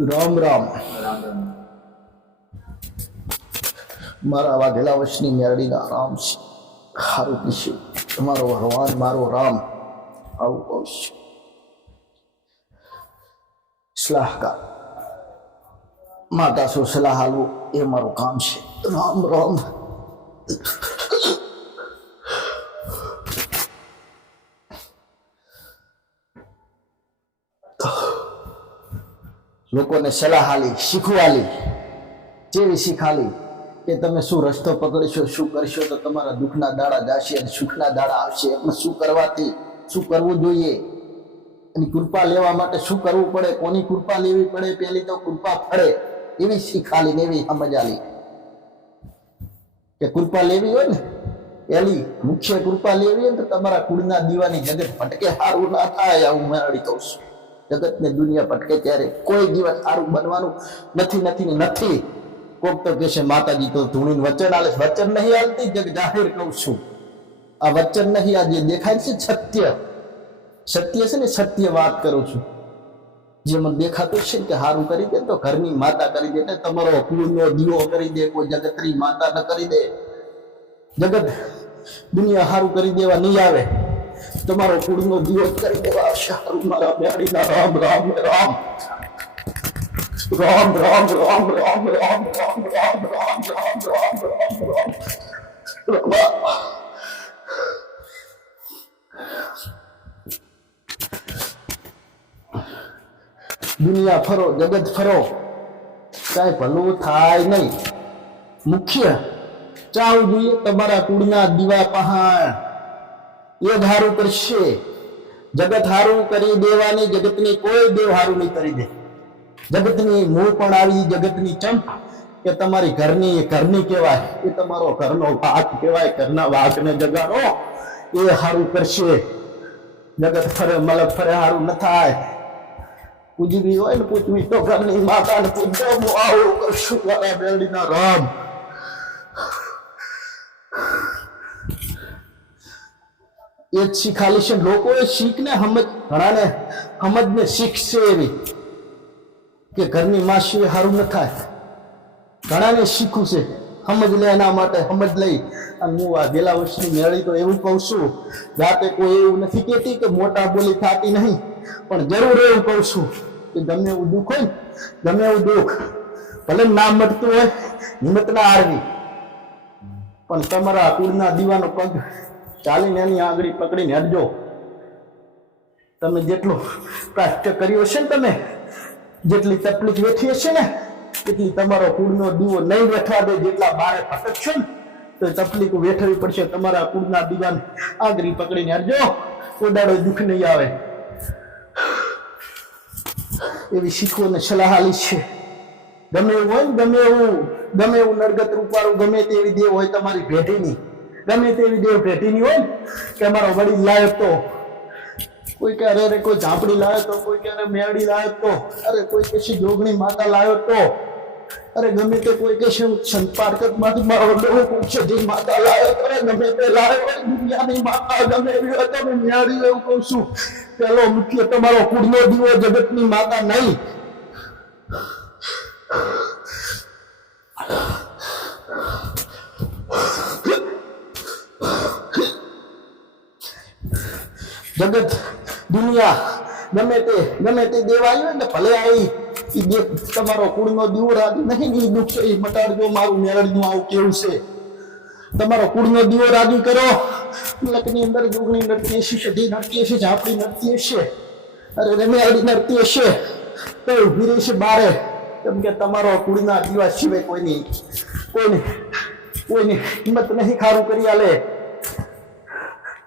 રામ રામ. મારા વાઘેલા વર્ષની મેરડીના રામ છે. સારું કીશું તમારો ભગવાન મારો રામ. આવું કહું છું. સલાહકાર. માતા શું સલાહ હાલવું એ મારું કામ છે. રામ રામ. લોકોને સલાહ આલી શીખવાલી જેવી શીખાલી કે તમે શું રસ્તો પકડશો, શું કરશો, તો તમારા દુઃખના દાડા જાશે અને સુખના દાડા આવશે. પણ શું કરવાથી, શું કરવું જોઈએ? એની કૃપા લેવા માટે શું કરવું પડે? કોની કૃપા લેવી પડે? પેલી તો કૃપા ફળે. એવી શીખાલી ને એવી સમજ આલી કે કૃપા લેવી હોય ને પેલી મુખ્ય કૃપા લેવી હોય ને, તો તમારા કુળના દીવાની જગત ભટકે સારું ના થાય આવું મેળવી કહું છું. જગત ને દુનિયા ભટકે ત્યારે કોઈ દિવસ સારું બનવાનું નથી નથી નથી. કોક તો કહેશે, માતાજી, તો ધૂણીને વચન આલે વચન નહીં આલતી, જગ જાહેર કહું છું. આ વચન નહીં, આ જે દેખાય છે સત્ય. સત્ય છે ને, સત્ય વાત કરું છું. જે મને દેખાતું છે કે સારું કરી દે તો ઘરની માતા કરી દે તમારો કુળનો દીવો કરી દે, કોઈ જગતની માતા ન કરી દે. જગત દુનિયા સારું કરી દેવા નહીં આવે. તમારો કુળનો દિવસ કરી દેવા સારું મારા બેડીના રામ રામ રામ રામ રામ રામ રામ રામ રામ રામ રામ રામ રામ રામ રામ દુનિયા ફરો જગત ફરો કાંઈ ભલું થાય નહીં મુખ્ય ચાવું જોઈએ તમારા કુળના દીવા પહાણ એ જ કરશે. જગત હારું કરી દેવાની જગતની કોઈ દેવ હારું નહીં કરી દે. જગતની મૂળ પણ આવી, જગતની ચંપ કે તમારી ઘરની ઘરની કહેવાય, એ તમારો ઘરનો વાઘ કહેવાય, ઘરના વાઘને જગાડો, એ હારું કરશે. જગત ફરે, મલક ફરે, હારું ન થાય. પૂજવી હોય ને પૂજવી તો ઘરની માતાને પૂજજો, હું આવું કરશું, મારા બેલડીના રામ એ જ શીખાલી છે. લોકોએ શીખને સમજ ઘણાને સમજને શીખશે એવી કે ઘરની માસી સારું ન થાય. ઘણાને શીખવું છે. સમજ લે એના માટે સમજ લઈ. અને હું આ ગેલા વર્ષની મેળી તો એવું કહું છું, જાતે કોઈ એવું નથી કહેતી કે મોટા બોલી થતી નહીં. પણ જરૂર એવું કહું છું કે ગમે એવું દુઃખ હોય ને, ગમે એવું દુઃખ, ભલે ના મળતું હોય હિંમત ના હારવી. પણ તમારા કુળના દીવાનો પગ ચાલીને એની આંગળી પકડીને હટજો. તમે જેટલો કષ્ટ કર્યો છે ને તમે, જેટલી તકલીફ વેઠી હશે ને, એટલી તમારો કુળનો દીવો નહીં વેઠવા દે જેટલા બારે ભટકશો ને, તો તકલીફ વેઠવી પડશે. તમારા કુળના દીવાને આંગળી પકડીને હટજો. કોઈ દુઃખ નહીં આવે. એવી શીખવોને સલાહ આલી છે. ગમે એવું હોય ને ગમે એવું ગમે એવું નરગત રૂપાળું ગમે તેવી દેવ હોય તમારી ભેટીની. ગમે તેવી દેવ ભેટીની હોય કે અમારો વડીલ લાયો તો. કોઈ કે, અરે અરે, કોઈ ઝાંપડી લાયો તો, કોઈ કે, અરે મેળી લાયો તો. અરે, કોઈ કે જોગણી માતા લાવ્યો તો. અરે, ગમે તે કોઈ કે છે સંત પારકતમાંથી મારો ડોહો પૂછે જે માતા લાયો અરે, ગમે તે લાયો દુનિયાની માતા ગમે એવી હોય તમે મેળી એવું કહું છું. પેલો મુખ્ય તમારો કુળનો દીવો જગતની માતા નહીં. જગત, દુનિયા, ગમે તે ગમે તે દેવા આવ્યો ને, ભલે આવી એ દે તમારો કુળનો દીવો રાજી નહીં ને દુઃખ એ મટાડજો મારું મેળનું આવું કેવું છે? તમારો કુળનો દીવો રાજી કરો. લકની અંદર દુગણી નડતી હશે સધી નડતી હશે ઝાપડી નડતી હશે અરે રમિયાળી નડતી હશે તો ઊભી રહી બારે. કેમ કે તમારો કુળના દીવા સિવાય કોઈની કોઈની કોઈની હિંમત નહીં, ખારું કરી આલે.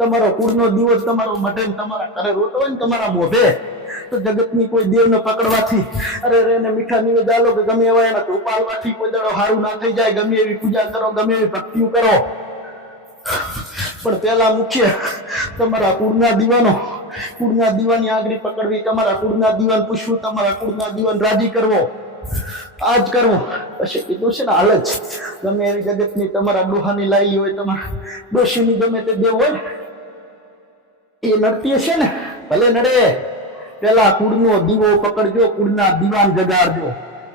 તમારો કુળનો દીવો જ તમારો મટે તમારા ઘરે રોતો હોય ને તમારા મોઢે, તો જગતની કોઈ દેવને પકડવાથી, અરે રે ને મીઠા નિવેદ આલો કે ગમે એવા એના ઉપાડવાથી કોઈ દાડો સારું ના થઈ જાય, ગમે એવી પૂજા કરો, ગમે એવી ભક્તિઓ કરો. પણ પેલા મુખ્ય તમારા કુળના દીવાનો, કુળના દીવાની આંગળી પકડવી, તમારા કુળના દીવાન પૂછવું, તમારા કુળના દીવાન રાજી કરવો. આ જ કરવું. પછી કીધું છે ને, હાલ જ. ગમે એવી જગતની તમારા ડોહાની લાયલી હોય, તમારા ડોશીની ગમે તે દેવ હોય ને એ નડતી હશે ને? ભલે નડે. પેલા કુળનો દીવો પકડજો, કુળના દીવાન જગાડજો.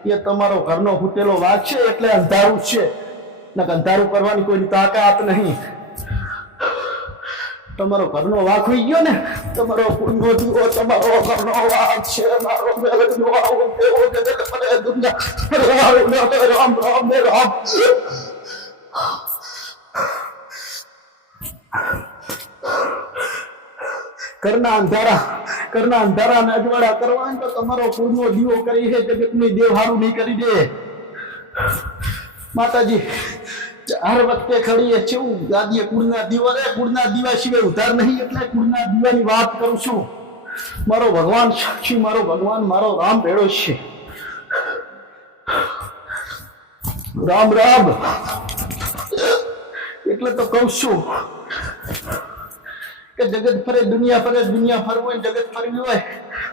એ તમારો ઘરનો ફૂટેલો વાઘ છે એટલે અંધારું છે. ને અંધારું કરવાની કોઈ તાકાત નહીં. તમારો ઘરનો વાઘ હોઈ ગયો ને, તમારો કુંડો દીવો, તમારો ઘરનો વાઘ છે. મારો મેલનો આવો દેવો જગત મને દુનિયા રામ રામ રામ રામ કરના અંધારા કરના અંધારા ને અજવાળા કરવા તો તમારો કુળનો દીવો કરી છે, જગતની દેવ હારું નહીં કરી દે. માતાજી, હર વખતે ખડી છે. હું ગાદીએ કુળના દીવા રે કુળના દીવા સિવાય ઉધાર નહીં, એટલે કુળના દીવાની વાત કરું છું. મારો ભગવાન સાક્ષી, મારો ભગવાન, મારો રામ ભેળો છે. રામ રામ. એટલે તો કહું છું કે જગત ફરે, દુનિયા ફરે, દુનિયા ફરવું હોય ને જગત ફરવી હોય.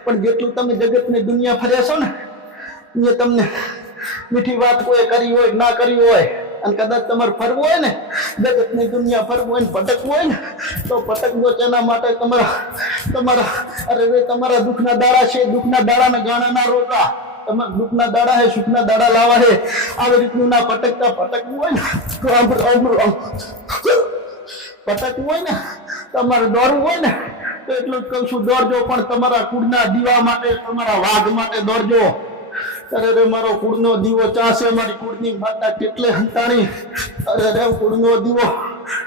પણ જેટલું તમે જગત ને દુનિયા ફર્યા છો ને, એ તમને મીઠી વાત કોઈ કરી હોય કે ના કરી હોય. અને કદાચ તમારે ફરવું હોય ને જગતની દુનિયા ફરવું હોય ને, ભટકવું હોય ને, તો ભટકવો તેના માટે તમારા તમારા, અરે રે તમારા દુઃખના દાડા છે, દુઃખના દાડાના ગાણા ના રોકા. તમારા દુઃખના દાડા હે, સુખના દાડા લાવા હે. આવી રીતનું ના ભટકતા ભટકવું હોય ને. રામ રામ રામ. ભટકવું હોય ને તમારે દોડવું હોય ને, તો એટલું જ કહું છું દોડજો પણ તમારા કુળના દીવા માટે, તમારા વાઘ માટે દોડજો અરે રે, મારો કુળનો દીવો ચાસે મારી કુળની માતા કેટલે હંતાણી. અરે રે, કુળનો દીવો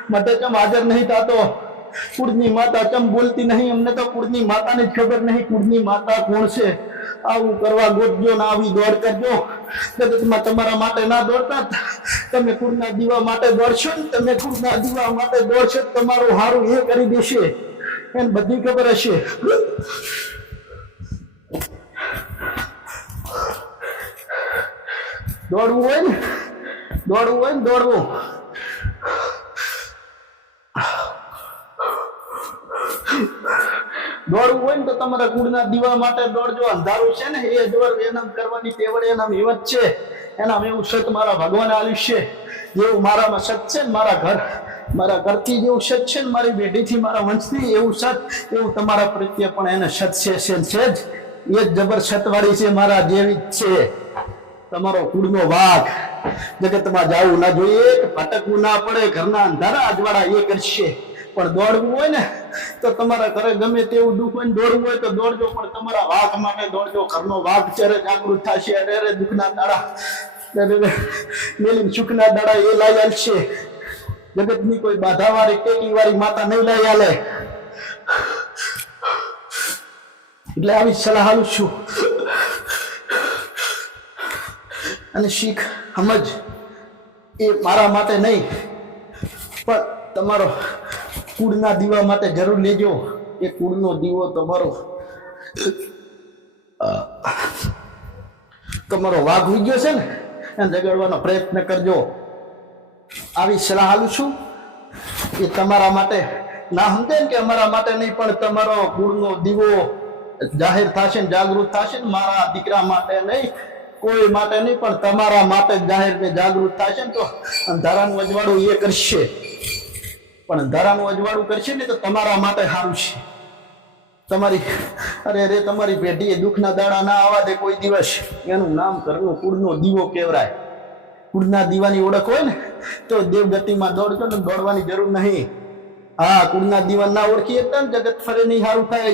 માટે કેમ હાજર નહીં થતો? કુળની માતા કેમ બોલતી નહીં? અમને તો કુળની માતાની ખબર નહીં, કુળની માતા કોણ છે? આવું કરવા ગોતજો ને આવી દોડ કરજો. જગતમાં તમારા માટે ના દોડતા તમે કુળના દીવા માટે દોડશો ને તમે કુળના દીવા માટે દોડશો તમારું હારું એ કરી દેશે. એને બધી ખબર હશે. દોડવું હોય ને? દોડવું હોય ને દોડવું? દોડવું હોય ને તો તમારા કુળના દીવા માટે દોડજો. અંધારું છે ને, એ અજવર એનામ કરવાની તેવડ એનામ હિંમત છે. એનામ એવું સત મારા ભગવાન આયુષ્ય જેવું મારામાં સત છે ને મારા ઘર. મારા ઘરથી જેવું સત છે ને મારી બેટીથી મારા વંશથી એવું સત, એવું તમારા પ્રત્યે પણ એને સત છે છે છે જ. એ જ જબર સતવાળી છે મારા જેવી જ છે. તમારો કુળનો વાઘ. જગતમાં જવું ના જોઈએ, ભટકવું ના પડે, ઘરના અંધારા અજવાળા એ કરશે. પણ દોડવું હોય ને, તો તમારા ઘરે ગમે તેવું દુઃખ હોય દોડવું હોય તો દોડજો, પણ તમારા વાઘ માટે દોડજો. ઘરનો વાઘ ત્યારે જાગૃત થશે અરે અરે દુઃખના દાડા મેલીન સુખના દાડા એ લઈ આલશે. જગતની કોઈ બાધાવાળી ટેકીવાળી માતા નહીં લાઈ આલે. એટલે આવી સલાહ આલું છું. અને શીખ સમજ એ મારા માટે નહીં, પણ તમારો કુળના દીવા માટે જરૂર લેજો. એ કુળનો દીવો તમારો તમારો વાઘ ગયો છે ને, એને જગાડવાનો પ્રયત્ન કરજો. આવી સલાહ આલું છું. એ તમારા માટે, ના સમજે ને કે અમારા માટે નહીં, પણ તમારો કુળનો દીવો જાહેર થશે ને જાગૃત થશે ને મારા દીકરા માટે નહીં, કોઈ માટે નહીં, પણ તમારા માટે જાહેર ને જાગૃત થશે ને તો અંધારાનું અજવાળું એ કરશે. પણ અંધારાનું અજવાળું કરશે ને તો તમારા માટે સારું છે. તમારી, અરે અરે, તમારી પેઢીએ દુઃખના દાડા ના આવવા દે કોઈ દિવસ. એનું નામ કરવું કુળનો દીવો કેવરાય કુળના દીવાની ઓળખ હોય ને, તો દેવગતિમાં દોડજો ને, દોડવાની જરૂર નહીં. હા, કુળના દીવાન ના ઓળખી શકતા જગત ફરે નહીં, સારું થાય.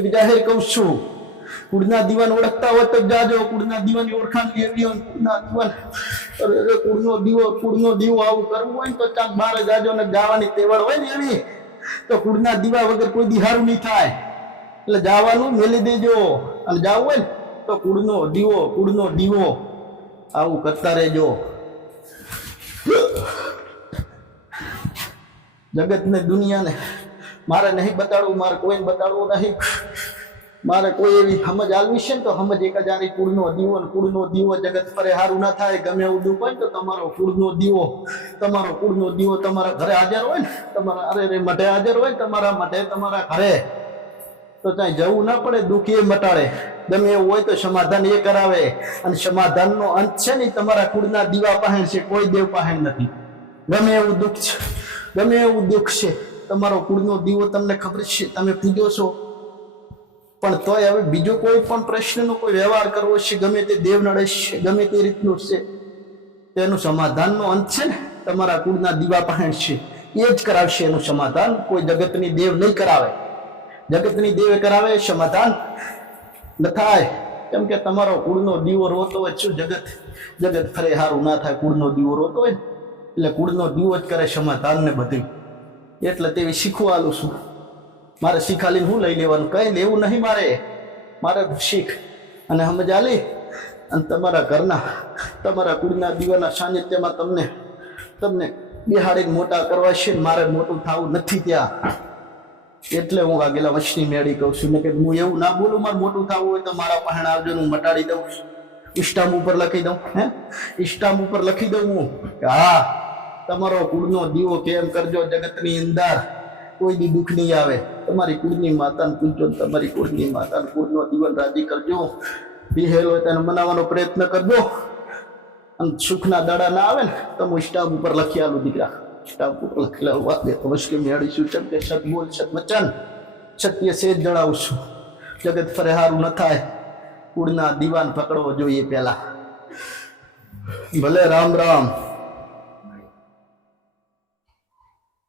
બીજા જાહેર કહું છું. કુળના દીવાન ઓળખતા હોય તો જાજો. કુળના દીવાની ઓળખાણ લેવી હોય ને કુળના દીવાન. અરે કુળનો દીવો કુળનો દીવો આવું કરવું હોય ને તો ચાક બહાર જાજો ને ગાવાની તેવડ હોય ને એવી. તો કુળના દીવા વગર કોઈ દિહારું નહીં થાય. એટલે જવાનું મેલી દેજો. અને જવું હોય ને તો કુળનો દીવો કુળનો દીવો આવું કરતા રહેજો. જગતને, દુનિયાને મારે નહીં બતાડવું, મારે કોઈને બતાડવું નહીં. મારે કોઈ એવી સમજ આવી છે ને તો સમજ એક હજારી કુળનો દીવો કુળનો દીવો જગત ફરે સારું ના થાય, ગમે એવું દુઃખ તો તમારો કુળનો દીવો, તમારો કુળનો દીવો તમારા ઘરે હાજર હોય ને, તમારા અરે રે મઢે હાજર હોય તમારા મઢે તમારા ઘરે. તો ત્યાં જવું ના પડે, દુઃખ એ મટાડે. ગમે એવું હોય તો સમાધાન એ કરાવે. અને સમાધાનનો અંત છે ને તમારા કુળના દીવા પાસે છે, કોઈ દેવ પાસે નથી. ગમે એવું દુઃખ છે, ગમે એવું દુઃખ છે, તમારો કુળનો દીવો તમને ખબર છે, તમે પૂજો છો. પણ તોય હવે બીજો કોઈ પણ પ્રશ્નનો કોઈ વ્યવહાર કરવો છે, ગમે તે દેવ નડેશ છે, ગમે તે રીતનું છે, તેનું સમાધાનનો અંત છે ને? તમારા કુળના દીવા પહેણ છે, એ જ કરાવશે એનું સમાધાન. કોઈ જગતની દેવ નહીં કરાવે. જગતની દેવે કરાવે સમાધાન. ન થાય. કેમ કે તમારો કુળનો દીવો રોતો હોય શું જગત? જગત ખરે હારું ના થાય, કુળનો દીવો રોતો હોય એટલે કુળનો દીવો જ કરે સમાધાન ને બધું. એટલે તેવી શીખવાલું છું. મારે શીખાલીને હું લઈ લેવાનું? કઈ લેવું નહીં મારે? મારે શીખ. અને સમજાલી અને તમારા ઘરના, તમારા કુળના દીવાના સાનિધ્યમાં તમને તમને બિહાડીને મોટા કરવા છે મારે મોટું થવું નથી ત્યાં. એટલે હું આગેલા વંશની મેળી કહું છું. ને કે હું એવું ના બોલું, મારે મોટું થવું હોય તો મારા પહેણા આવજો હું મટાડી દઉં. ઇસ્ટામ ઉપર લખી દઉં, હે? ઇસ્ટામ ઉપર લખી દઉં હું હા, તમારો કુળનો દીવો કેમ કરજો જગતની અંદર? કોઈ બી દુઃખ નહીં આવે. તમારી કુળની માતાને પૂછજો તમારી કુળની માતાને કુળનો જીવન રાજી કરજો. બિહેલ હોય તેને મનાવવાનો પ્રયત્ન કરજો. અને સુખના દાડા ના આવે ને, તો હું સ્ટાફ ઉપર લખી આલું દીકરા. સ્ટાફ ઉપર લખેલા વાગે અવશ્ય મેળવીશું ચમ કે સત બોલ સત વચન સત્ય સેજ જણાવું છું. જગત ફરે સારું ન થાય. કુળના દીવાન પકડવો જોઈએ પહેલા. ભલે રામ રામ.